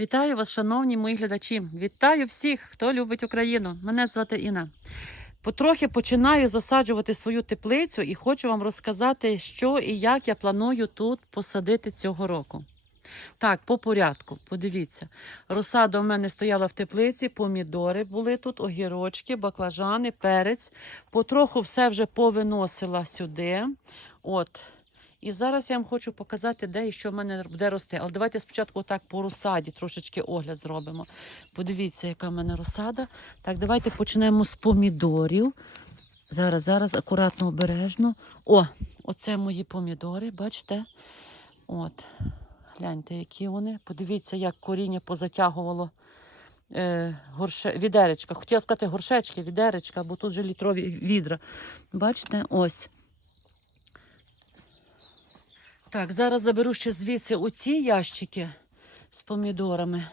Вітаю вас, шановні мої глядачі. Вітаю всіх, хто любить Україну. Мене звати Інна. Потрохи починаю засаджувати свою теплицю і хочу вам розказати, що і як я планую тут посадити цього року. Так, по порядку, подивіться. Розсада в мене стояла в теплиці, помідори були тут, огірочки, баклажани, перець. Потроху все вже повиносила сюди. От. І зараз я вам хочу показати, де і що в мене буде рости. Але давайте спочатку так по розсаді трошечки огляд зробимо. Подивіться, яка в мене розсада. Так, давайте почнемо з помідорів. Зараз, зараз, акуратно, обережно. О, оце мої помідори, бачите? От. Гляньте, які вони. Подивіться, як коріння позатягувало е, горше, відеречка. Хотіла сказати горшечки, відеречка, бо тут же літрові відра. Бачите, ось. Так, зараз заберу ще звідси оці ящики з помідорами.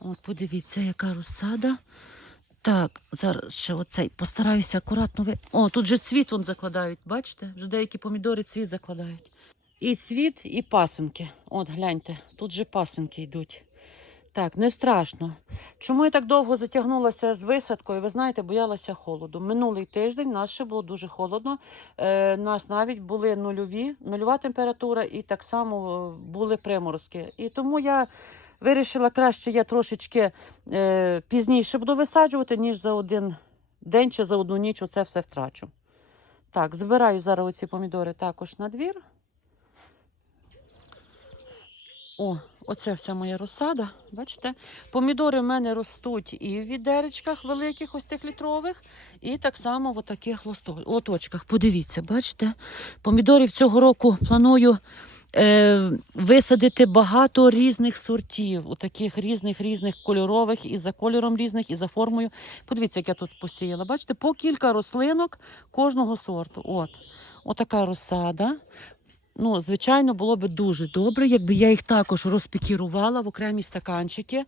От, подивіться, яка розсада. Так, зараз ще оцей постараюся акуратно ви. О, тут же цвіт вон закладають, бачите? Вже деякі помідори цвіт закладають. І цвіт, і пасинки. От, гляньте, тут же пасинки йдуть. Так, не страшно. Чому я так довго затягнулася з висадкою? Ви знаєте, боялася холоду. Минулий тиждень нас ще було дуже холодно. Е, нас навіть були нульові, нульова температура, і так само е, були приморозки. І тому я вирішила краще я трошечки е, пізніше буду висаджувати, ніж за один день чи за одну ніч оце все втрачу. Так, збираю зараз оці помідори також на двір. О, оце вся моя розсада. Бачите? Помідори в мене ростуть і в відеречках великих, ось тих літрових, і так само в таких лоточках. Подивіться, бачите? Помідорів цього року планую е, висадити багато різних сортів, у різних різних кольорових, і за кольором різних, і за формою. Подивіться, як я тут посіяла. Бачите, по кілька рослинок кожного сорту. От. Отака розсада. Ну, звичайно, було б дуже добре, якби я їх також розпікірувала в окремі стаканчики.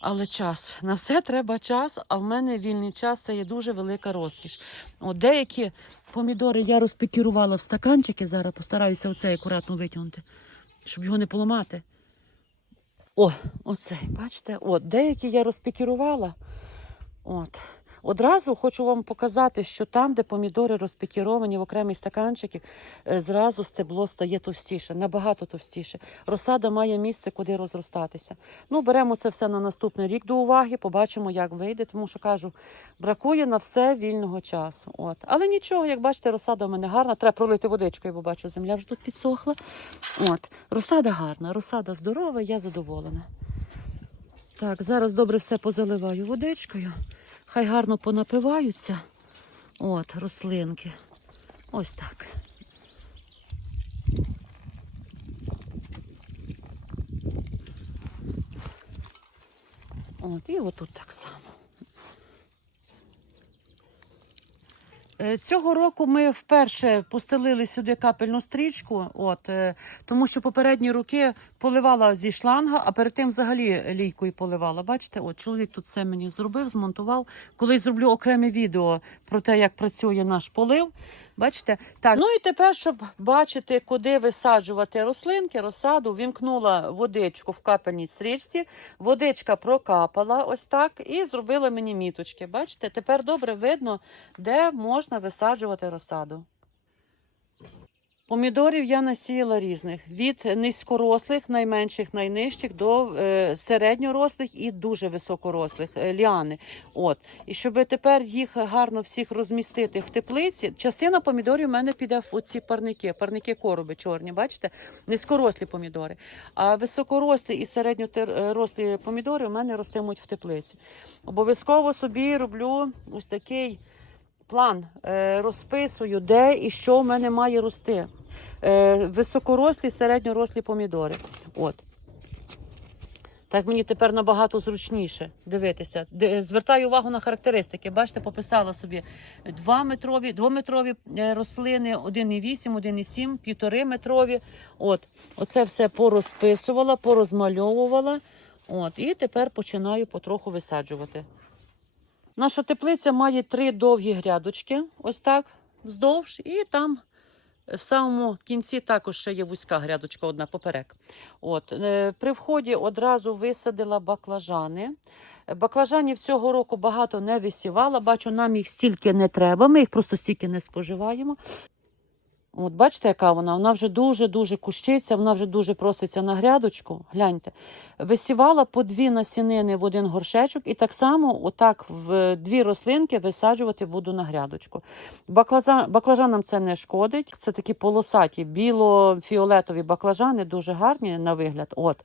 Але час на все треба час, а в мене вільний час це є дуже велика розкіш. От деякі помідори я розпікірувала в стаканчики. Зараз постараюся оцей акуратно витягнути, щоб його не поламати. О, оцей, бачите? От, деякі я розпікірувала. От. Одразу хочу вам показати, що там, де помідори розпікіровані в окремі стаканчики, е, зразу стебло стає товстіше, набагато товстіше. Розсада має місце, куди розростатися. Ну, беремо це все на наступний рік до уваги, побачимо, як вийде, тому що кажу, бракує на все вільного часу. От. Але нічого, як бачите, розсада у мене гарна. Треба пролити водичкою, бо бачу, земля вже тут підсохла. От. Розсада гарна, розсада здорова, я задоволена. Так, зараз добре все позаливаю водичкою. Хай гарно понапиваються. От, рослинки. Ось так. От, і отут так само. Цього року ми вперше постелили сюди капельну стрічку, от, е, тому що попередні роки поливала зі шланга, а перед тим взагалі лійкою поливала. Бачите, от чоловік тут все мені зробив, змонтував. Колись зроблю окреме відео про те, як працює наш полив. Бачите? Так, ну і тепер, щоб бачити, куди висаджувати рослинки, розсаду, вімкнула водичку в капельній стрічці, водичка прокапала ось так і зробила мені міточки. Бачите, тепер добре видно, де можна висаджувати розсаду. Помідорів я насіяла різних: від низькорослих, найменших, найнижчих до е, середньорослих і дуже високорослих е, ліани. От. І щоб тепер їх гарно всіх розмістити в теплиці, частина помідорів у мене піде в оці парники, парники короби чорні, бачите? Низькорослі помідори. А високорослі і середньорослі помідори у мене ростимуть в теплиці. Обов'язково собі роблю ось такий план е, розписую, де і що в мене має рости. Е, високорослі, середньорослі помідори. От. Так мені тепер набагато зручніше дивитися. Звертаю увагу на характеристики. Бачите, пописала собі 2 метрові, 2-метрові е, рослини, 1,8, 1,7, 1,5 метрові. От. Оце все порозписувала, порозмальовувала. От. І тепер починаю потроху висаджувати. Наша теплиця має три довгі грядочки, ось так, вздовж, і там В самому кінці також ще є вузька грядочка одна поперек. От, е, при вході одразу висадила баклажани. Баклажанів цього року багато не висівала. Бачу, нам їх стільки не треба. Ми їх просто стільки не споживаємо. От бачите, яка вона? Вона вже дуже-дуже кущиться, вона вже дуже проситься на грядочку. Гляньте. Висівала по дві насінини в один горшечок, і так само, отак, в дві рослинки висаджувати буду на грядочку. Баклажан, баклажанам це не шкодить. Це такі полосаті, біло-фіолетові баклажани, дуже гарні на вигляд. От.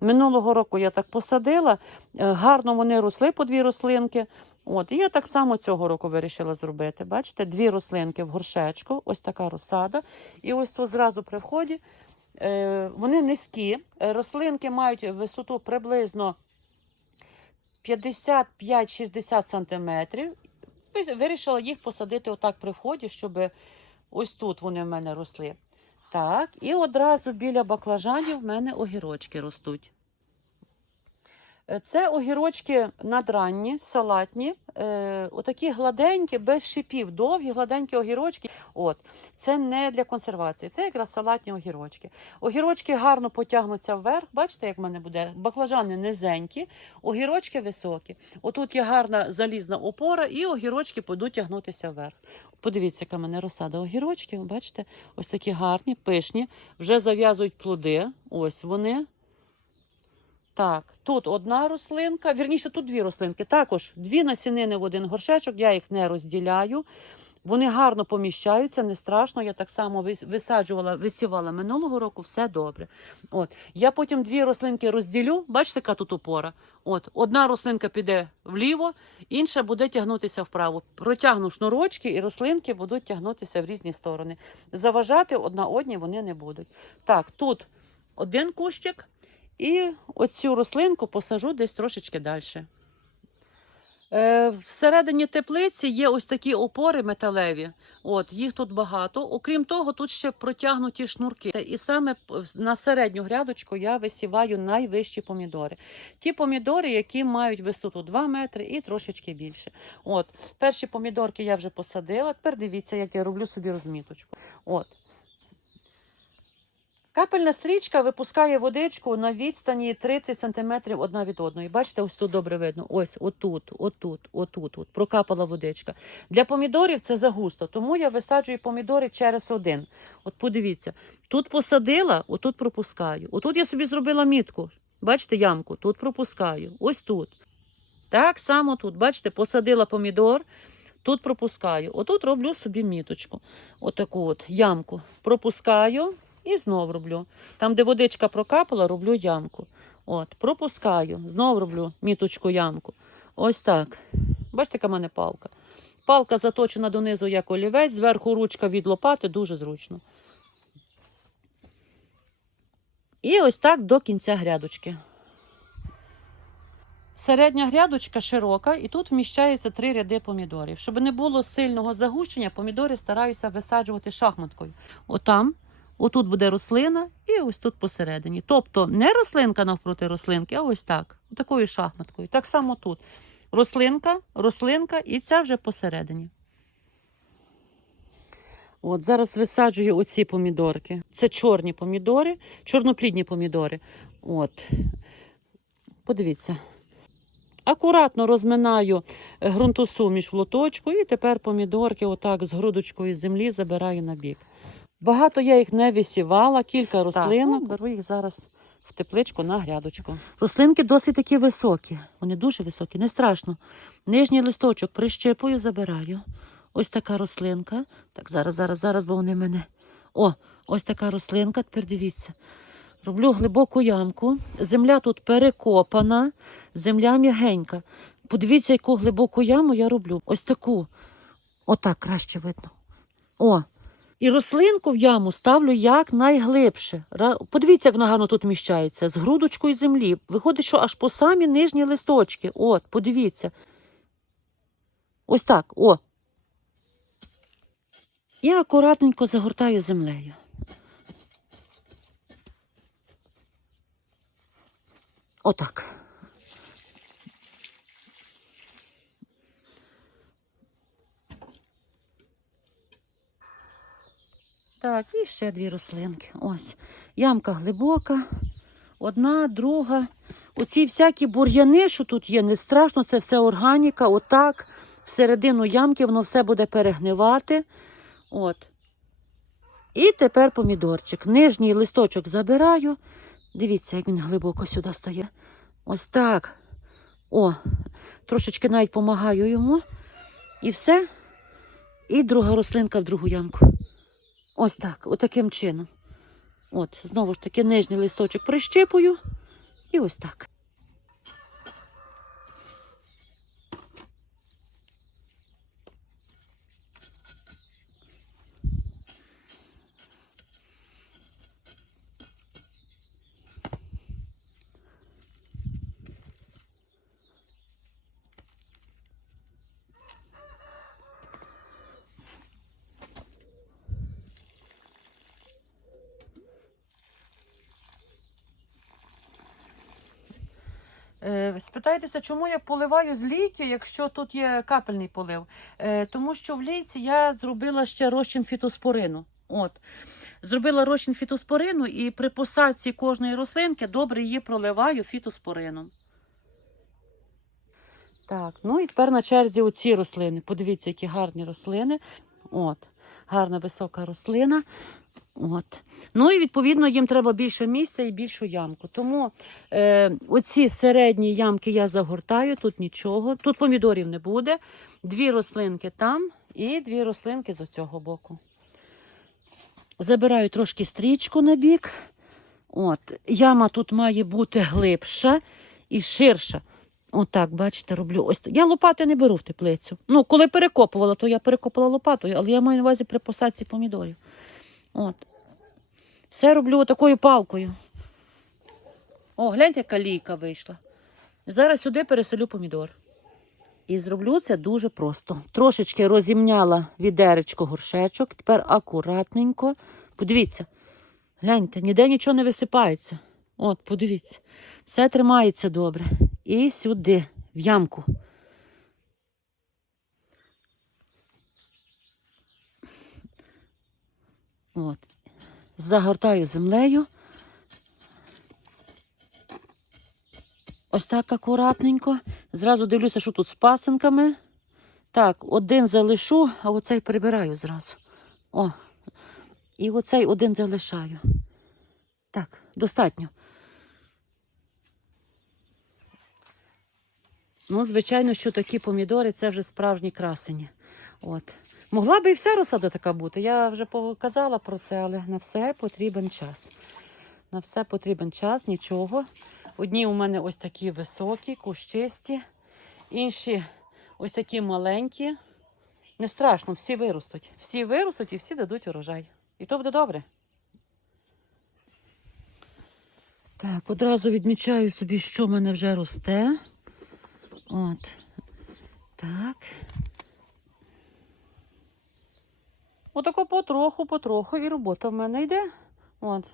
Минулого року я так посадила, е, гарно вони росли по дві рослинки. От. І я так само цього року вирішила зробити. Бачите, дві рослинки в горшечку, ось така розсада. І ось тут зразу при вході. е, Вони низькі, Е, рослинки мають висоту приблизно 55-60 сантиметрів. Вирішила їх посадити отак при вході, щоб ось тут вони в мене росли. Так, і одразу біля баклажанів в мене огірочки ростуть. Це огірочки надранні, салатні, е, отакі гладенькі, без шипів, довгі, гладенькі огірочки. От. Це не для консервації, це якраз салатні огірочки. Огірочки гарно потягнуться вверх. Бачите, як в мене буде? Баклажани низенькі, огірочки високі. Отут є гарна залізна опора, і огірочки будуть тягнутися вверх. Подивіться, яка в мене розсада огірочків. Бачите, ось такі гарні, пишні, вже зав'язують плоди. Ось вони. Так, тут одна рослинка, вірніше, тут дві рослинки. Також дві насінини в один горшечок, я їх не розділяю. Вони гарно поміщаються, не страшно. Я так само висаджувала, висівала минулого року, все добре. От. Я потім дві рослинки розділю. Бачите, яка тут опора? От. Одна рослинка піде вліво, інша буде тягнутися вправо. Протягну шнурочки, і рослинки будуть тягнутися в різні сторони. Заважати одна одній вони не будуть. Так, тут один кущик. І оцю рослинку посажу десь трошечки далі. Е, всередині теплиці є ось такі опори металеві. От, їх тут багато. Окрім того, тут ще протягнуті шнурки. І саме на середню грядочку я висіваю найвищі помідори. Ті помідори, які мають висоту 2 метри і трошечки більше. От, перші помідорки я вже посадила. Тепер дивіться, як я роблю собі розміточку. От. Капельна стрічка випускає водичку на відстані 30 см одна від одної. Бачите, ось тут добре видно. Ось отут, отут, отут, от, прокапала водичка. Для помідорів це загусто, тому я висаджую помідори через один. От подивіться, тут посадила, отут пропускаю. Отут я собі зробила мітку. Бачите, ямку, тут пропускаю. Ось тут. Так само тут, бачите, посадила помідор, тут пропускаю. Отут роблю собі міточку. Отаку от ямку. Пропускаю. І знов роблю. Там, де водичка прокапала, роблю ямку. От, пропускаю, знов роблю міточку ямку. Ось так. Бачите, яка в мене палка. Палка заточена донизу як олівець, зверху ручка від лопати, дуже зручно. І ось так до кінця грядочки. Середня грядочка широка, і тут вміщається три ряди помідорів. Щоб не було сильного загущення, помідори стараюся висаджувати шахматкою. Отам, отут буде рослина, і ось тут посередині. Тобто не рослинка навпроти рослинки, а ось так, такою шахматкою. Так само тут. Рослинка, рослинка, і ця вже посередині. От зараз висаджую оці помідорки. Це чорні помідори, чорноплідні помідори. От. Подивіться. Акуратно розминаю ґрунтосуміш в лоточку і тепер помідорки отак з грудочкою землі забираю на бік. Багато я їх не висівала, кілька рослинок. беру їх зараз в тепличку на грядочку. Рослинки досить такі високі. Вони дуже високі, не страшно. Нижній листочок прищипую, забираю. Ось така рослинка. Так, зараз, зараз, зараз, бо вони мене. О, ось така рослинка. Тепер дивіться. Роблю глибоку ямку. Земля тут перекопана, земля м'ягенька. Подивіться, яку глибоку яму я роблю. Ось таку. Отак краще видно. О. І рослинку в яму ставлю як найглибше. Подивіться, як гарно тут вміщається. З грудочкою землі. Виходить, що аж по самі нижні листочки. От, подивіться. Ось так. О. І акуратненько загортаю землею. Отак. Так, і ще дві рослинки. Ось. Ямка глибока. Одна, друга. Оці всякі бур'яни, що тут є, не страшно, це все органіка. Отак, всередину ямки воно все буде перегнивати. От. І тепер помідорчик. Нижній листочок забираю. Дивіться, як він глибоко сюди стає. Ось так. О, трошечки навіть допомагаю йому. І все. І друга рослинка в другу ямку. Ось так, отаким чином. От, знову ж таки, нижній листочок прищипую. І ось так. Спитайтеся, чому я поливаю з ліття, якщо тут є капельний полив? Е, Тому що в лійці я зробила ще розчин фітоспорину. От. Зробила розчин фітоспорину і при посадці кожної рослинки добре її проливаю фітоспорином. Так, ну і тепер на черзі оці рослини. Подивіться, які гарні рослини. От, гарна висока рослина. От. Ну і відповідно їм треба більше місця і більшу ямку. Тому е, оці середні ямки я загортаю, тут нічого. Тут помідорів не буде. Дві рослинки там і дві рослинки з цього боку. Забираю трошки стрічку на бік. От. Яма тут має бути глибша і ширша. Отак, бачите, роблю. Ось я лопати не беру в теплицю. Ну, коли перекопувала, то я перекопала лопатою, але я маю на увазі при посадці помідорів. От. Все роблю такою палкою. О, гляньте, яка лійка вийшла. Зараз сюди переселю помідор. І зроблю це дуже просто. Трошечки розімняла відеречко горшечок, тепер акуратненько. Подивіться, гляньте, ніде нічого не висипається. От, подивіться, все тримається добре. І сюди, в ямку. От. Загортаю землею. Ось так акуратненько. Зразу дивлюся, що тут з пасинками. Так, один залишу, а оцей прибираю зразу. О. І оцей один залишаю. Так, достатньо. Ну, звичайно, що такі помідори це вже справжні красені. От. Могла би і вся розсада така бути. Я вже показала про це, але на все потрібен час. На все потрібен час, нічого. Одні у мене ось такі високі, кущисті, інші ось такі маленькі. Не страшно, всі виростуть. Всі виростуть і всі дадуть урожай. І то буде добре. Так, одразу відмічаю собі, що в мене вже росте. От. Так. Отако потроху, потроху, і робота в мене йде. От.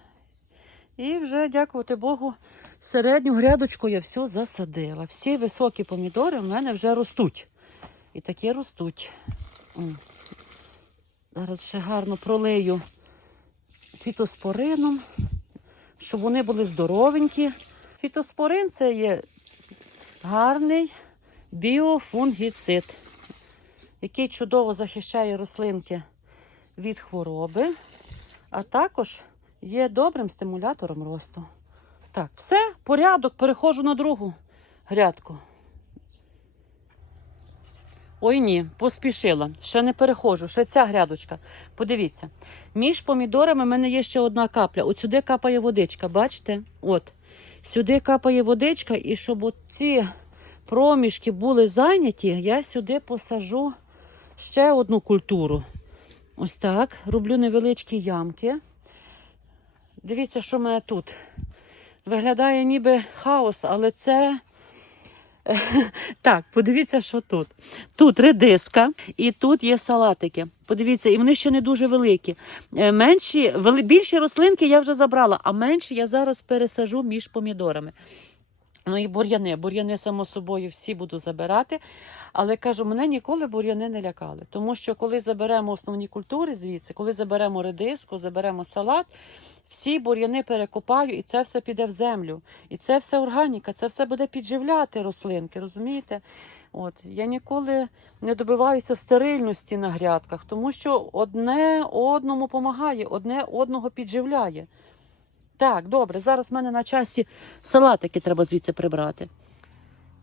І вже, дякувати Богу, середню грядочку я всю засадила. Всі високі помідори в мене вже ростуть. І такі ростуть. Зараз ще гарно пролию фітоспорином, щоб вони були здоровенькі. Фітоспорин це є гарний біофунгіцид, який чудово захищає рослинки від хвороби, а також є добрим стимулятором росту. Так, все, порядок, переходжу на другу грядку. Ой ні, поспішила. Ще не переходжу, ще ця грядочка. Подивіться, між помідорами в мене є ще одна капля. От сюди капає водичка, бачите? От. Сюди капає водичка, і щоб ці проміжки були зайняті, я сюди посажу ще одну культуру. Ось так. Роблю невеличкі ямки. Дивіться, що в мене тут. Виглядає ніби хаос, але це. Так, подивіться, що тут. Тут редиска і тут є салатики. Подивіться, і вони ще не дуже великі. Е, Менші, більші рослинки я вже забрала, а менші я зараз пересажу між помідорами. Ну і бур'яни. Бур'яни, само собою, всі буду забирати. Але кажу, мене ніколи бур'яни не лякали. Тому що коли заберемо основні культури звідси, коли заберемо редиску, заберемо салат, всі бур'яни перекопаю, і це все піде в землю. І це все органіка, це все буде підживляти рослинки, розумієте? От я ніколи не добиваюся стерильності на грядках, тому що одне одному допомагає, одне одного підживляє. Так, добре, зараз в мене на часі салатики треба звідси прибрати.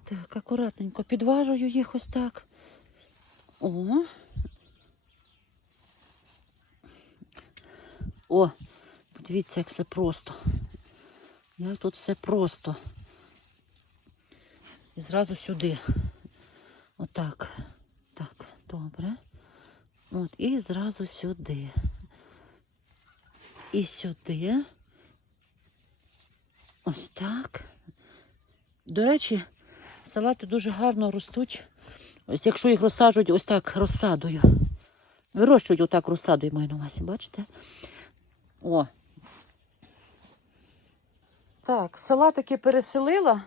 Так, акуратненько підважую їх ось так. О. О, подивіться, як все просто. Як тут все просто. І зразу сюди. Отак. Так, добре. От, і зразу сюди. І сюди. Ось так. До речі, салати дуже гарно ростуть. Ось якщо їх розсаджують ось так розсадою. Вирощують отак розсадою, маю на увазі, бачите? О. Так, салатики переселила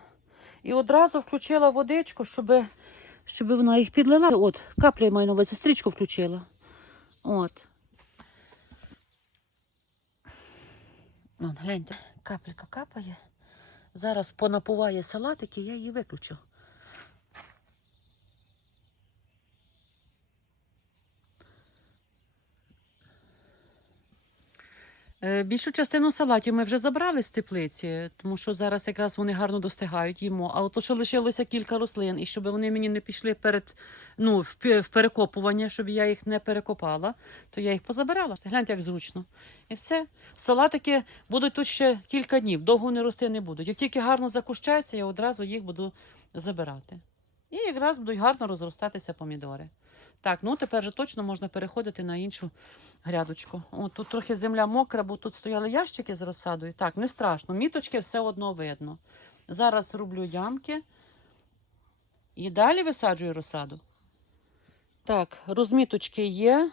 і одразу включила водичку, щоб, щоб вона їх підлила. От, каплі маю на увазі, стрічку включила. От. Вон, гляньте, капелька капає. Зараз понапуває салатики, я її виключу. Більшу частину салатів ми вже забрали з теплиці, тому що зараз якраз вони гарно достигають їмо. А от що лишилося кілька рослин, і щоб вони мені не пішли перед ну, в перекопування, щоб я їх не перекопала, то я їх позабирала. Гляньте, як зручно. І все. Салатики будуть тут ще кілька днів, довго не рости не будуть. Як тільки гарно закущаються, я одразу їх буду забирати. І якраз будуть гарно розростатися помідори. Так, ну тепер вже точно можна переходити на іншу грядочку. О, тут трохи земля мокра, бо тут стояли ящики з розсадою. Так, не страшно. Міточки все одно видно. Зараз роблю ямки і далі висаджую розсаду. Так, розміточки є.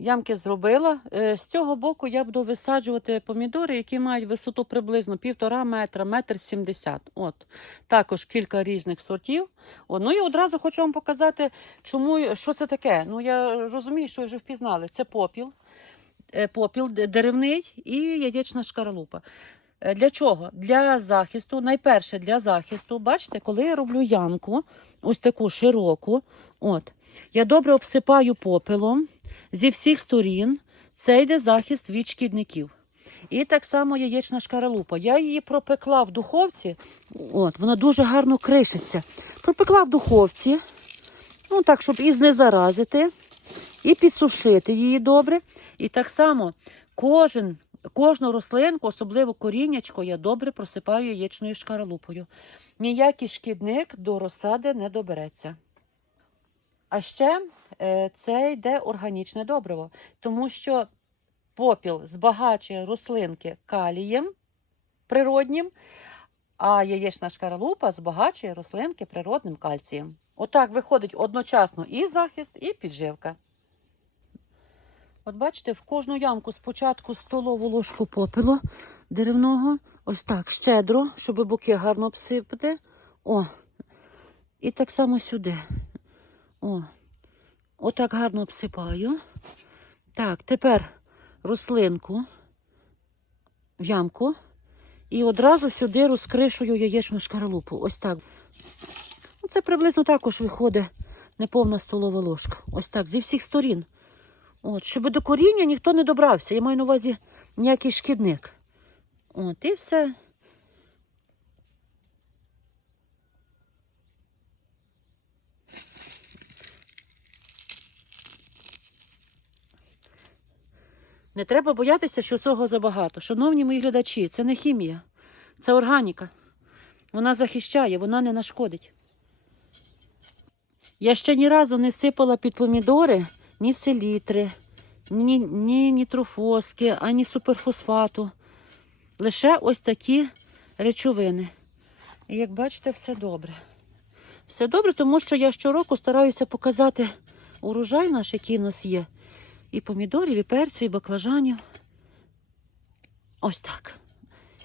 Ямки зробила. Е, З цього боку я буду висаджувати помідори, які мають висоту приблизно півтора метра, метр сімдесят. От. Також кілька різних сортів. О, ну і одразу хочу вам показати, чому, що це таке. Ну, я розумію, що ви вже впізнали. Це попіл, е, попіл деревний і яєчна шкаралупа. Е, Для чого? Для захисту, найперше для захисту. Бачите, коли я роблю ямку, ось таку широку, от, я добре обсипаю попелом зі всіх сторін. Це йде захист від шкідників. І так само яєчна шкаралупа. Я її пропекла в духовці. От, вона дуже гарно кришиться. Пропекла в духовці, ну так, щоб і знезаразити, і підсушити її добре. І так само кожен, кожну рослинку, особливо коріннячко, я добре просипаю яєчною шкаралупою. Ніякий шкідник до розсади не добереться. А ще е, це йде органічне добриво, тому що попіл збагачує рослинки калієм природнім, а яєчна шкаралупа збагачує рослинки природним кальцієм. Отак виходить одночасно і захист, і підживка. От бачите, в кожну ямку спочатку столову ложку попелу деревного, ось так, щедро, щоб боки гарно обсипати. О, і так само сюди. О, отак гарно обсипаю. Так, тепер рослинку в ямку і одразу сюди розкришую яєчну шкаралупу. Ось так. Ну, Це приблизно також виходить неповна столова ложка. Ось так, зі всіх сторін. От, щоб до коріння ніхто не добрався. Я маю на увазі ніякий шкідник. От, і все. Не треба боятися, що цього забагато. Шановні мої глядачі, це не хімія, це органіка. Вона захищає, вона не нашкодить. Я ще ні разу не сипала під помідори ні селітри, ні, ні нітрофоски, ані суперфосфату. Лише ось такі речовини. І як бачите, все добре. Все добре, тому що я щороку стараюся показати урожай наш, який у нас є. І помідорів, і перцю, і баклажанів. Ось так.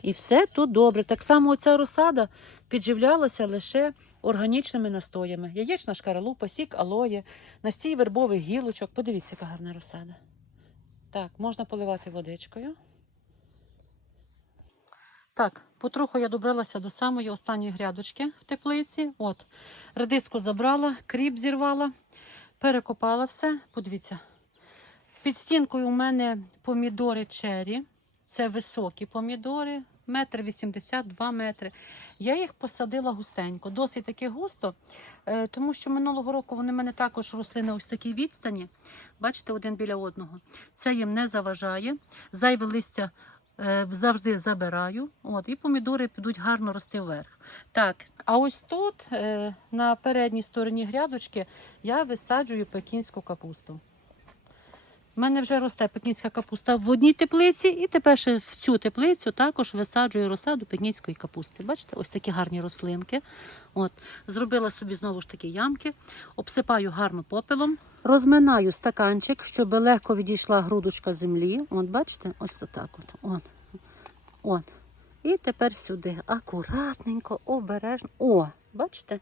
І все тут добре. Так само оця розсада підживлялася лише органічними настоями. Яєчна шкаралупа, сік алоє, настій вербових гілочок. Подивіться, яка гарна розсада. Так, можна поливати водичкою. Так, потроху я добралася до самої останньої грядочки в теплиці. От, редиску забрала, кріп зірвала, перекопала все. Подивіться. Під стінкою у мене помідори чері. Це високі помідори, метр вісімдесят, два метри. Я їх посадила густенько, досить таки густо, е, тому що минулого року вони в мене також росли на ось такій відстані. Бачите, один біля одного. Це їм не заважає. Зайве листя е, завжди забираю. От, і помідори підуть гарно рости вверх. Так, а ось тут, е, на передній стороні грядочки, я висаджую пекінську капусту. У мене вже росте пекінська капуста в одній теплиці, і тепер ще в цю теплицю також висаджую розсаду пекінської капусти. Бачите, ось такі гарні рослинки. От, зробила собі знову ж таки ямки, обсипаю гарно попелом, розминаю стаканчик, щоб легко відійшла грудочка землі. От, бачите, ось так. От, от, от. І тепер сюди акуратненько, обережно. О, бачите?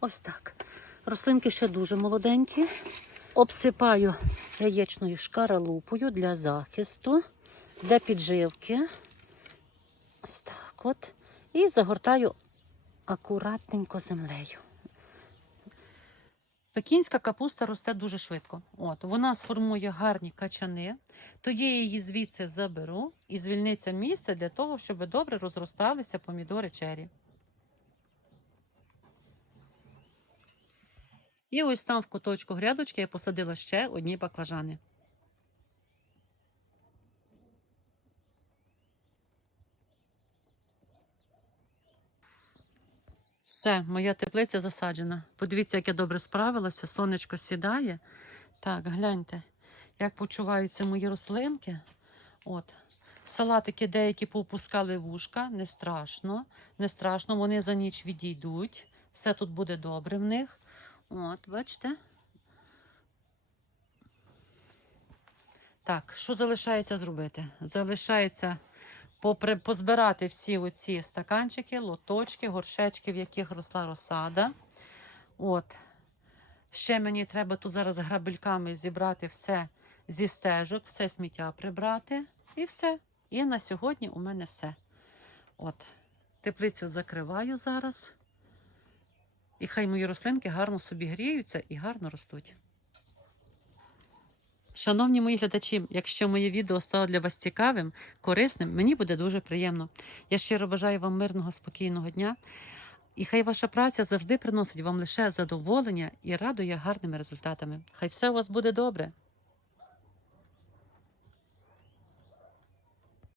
Ось так. Рослинки ще дуже молоденькі. Обсипаю яєчною шкаралупою для захисту, для підживки. Ось так от. І загортаю акуратненько землею. Пекінська капуста росте дуже швидко. От, вона сформує гарні качани, тоді я її звідси заберу і звільниться місце для того, щоб добре розросталися помідори чері. І ось там в куточку грядочки я посадила ще одні баклажани. Все, моя теплиця засаджена. Подивіться, як я добре справилася. Сонечко сідає. Так, гляньте, як почуваються мої рослинки. От. Салатики деякі поопускали вушка, не страшно, не страшно, вони за ніч відійдуть. Все тут буде добре в них. От, бачите? Так, що залишається зробити? Залишається попри, позбирати всі оці стаканчики, лоточки, горшечки, в яких росла розсада. От. Ще мені треба тут зараз грабельками зібрати все зі стежок, все сміття прибрати. І все. І на сьогодні у мене все. От. Теплицю закриваю зараз. І хай мої рослинки гарно собі гріються і гарно ростуть. Шановні мої глядачі, якщо моє відео стало для вас цікавим, корисним, мені буде дуже приємно. Я щиро бажаю вам мирного, спокійного дня. І хай ваша праця завжди приносить вам лише задоволення і радує гарними результатами. Хай все у вас буде добре.